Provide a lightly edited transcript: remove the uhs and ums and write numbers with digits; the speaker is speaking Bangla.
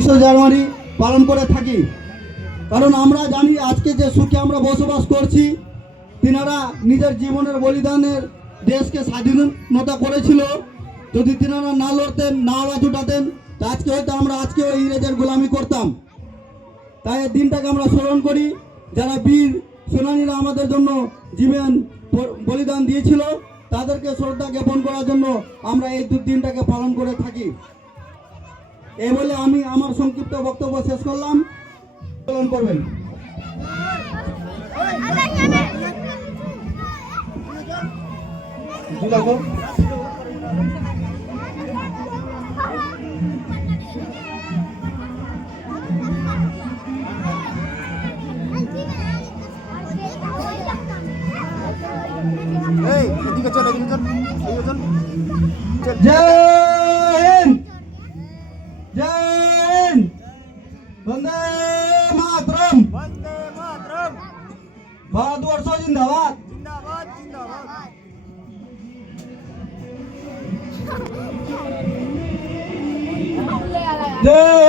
জানুয়ারি পালন করে থাকি। কারণ আমরা জানি আজকে যে সুখে আমরা বসবাস করছি, তিনারা নিজের জীবনের বলিদানের দেশকে স্বাধীনতা করেছিল। যদি তিনারা না লড়তেন, না আওয়াজ উঠাতেন, তা আজকে হয়তো আমরা আজকেও ইংরেজের গোলামি করতাম। তাই এই দিনটাকে আমরা স্মরণ করি, যারা বীর সেনানীরা আমাদের জন্য জীবন বলিদান দিয়েছিল, তাদেরকে শ্রদ্ধা জ্ঞাপন করার জন্য আমরা এই দিনটাকে পালন করে থাকি। এই বলে আমি আমার সংক্ষিপ্ত বক্তব্য শেষ করলাম। পালন করবেন। বন্দে মাতরম। ভারতবর্ষ জিন্দাবাদ। জয়